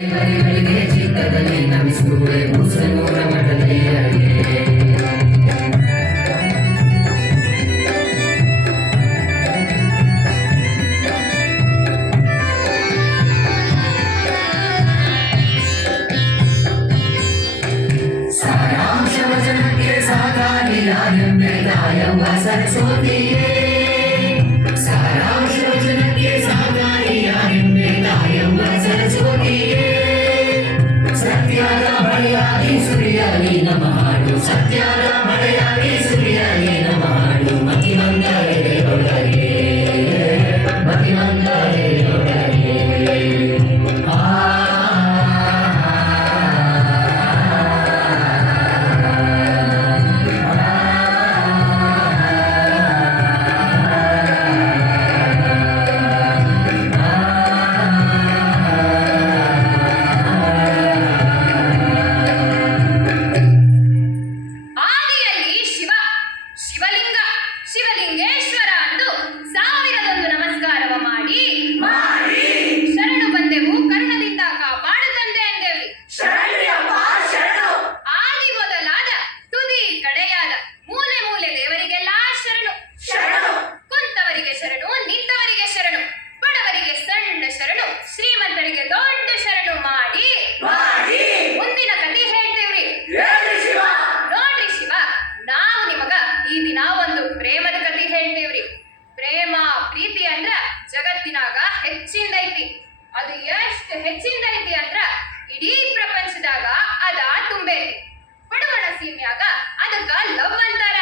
ಮರಿಗಳಿಗೆ ಚಿತ್ತದಲ್ಲಿ ನಮಿಸುವೆ ಮುಸಲೂರ ಮಠದಲ್ಲಿ ಸಾರಾಂಶ ವಚನಕ್ಕೆ ಸಾಕಾಗಿಯಾಗೆಂಬೆ ತಾಯವ್ವ ಸರಸ್ವತಿಯೇ ಸಾರಾಂಶ ವಚನಕ್ಕೆ ಸಾಕಾಗಿಯಾಗೆಂಬೆ ತಾಯವ್ವ ಸರಸ್ವತಿಯೇ ಸತ್ಯದ ಮಳೆಯಾಗಿ ಸುರಿಯಲಿ ನಮ್ಮ ಹಾಡು ಸತ್ಯದ ಮಳೆಯಾಗಿ ಸುರಿಯಲಿ ನಮ್ಮ ಹಾಡು ಮತಿಮಂತರೇ ಒಳಗೆ ಮತಿಮಂತರೇ ಒಳಗೆ ಶಿವಲಿಂಗೇಶ್ವರ ಅಂದು 1001 ನಮಸ್ಕಾರವ ಮಾಡಿ ಶರಣು ಬಂದೆವು ಕರುಣದಿಂದ ಕಾಪಾಡು ತಂದೆ ಎಂದೇವಿ. ಆದಿ ಮೊದಲಾದ ತುದಿ ಕಡೆಯಾದ ಮೂಲೆ ಮೂಲೆ ದೇವರಿಗೆಲ್ಲ ಶರಣು. ಕುಂತವರಿಗೆ ಶರಣು, ನಿಂತವರಿಗೆ ಶರಣು, ಬಡವರಿಗೆ ಸಣ್ಣ ಶರಣು, ಶ್ರೀಮಂತರಿಗೆ ದೊಡ್ಡ ಶರಣು ಮಾಡಿ ಮುಂದಿನ ಕಥೆ ಹೇಳ್ತೇವ್ರಿ. ನೋಡ್ರಿ ಶಿವ, ನಾವು ನಿಮಗ ಈ ದಿನ ಒಂದು ಪ್ರೇಮದ ಕಥೆ ಹೇಳ್ತೇವ್ರಿ. ಪ್ರೇಮ ಪ್ರೀತಿ ಅಂದ್ರ ಜಗತ್ತಿನಾಗ ಹೆಚ್ಚಿಂದೈತಿ. ಅದು ಎಷ್ಟು ಹೆಚ್ಚಿಂದೈತಿ ಅಂದ್ರ ಇಡೀ ಪ್ರಪಂಚದಾಗ ಅದ ತುಂಬೈತಿ. ಬಡವಣ ಸೀಮ್ಯಾಗ ಅದಕ್ಕ ಲವ್ ಅಂತಾರ.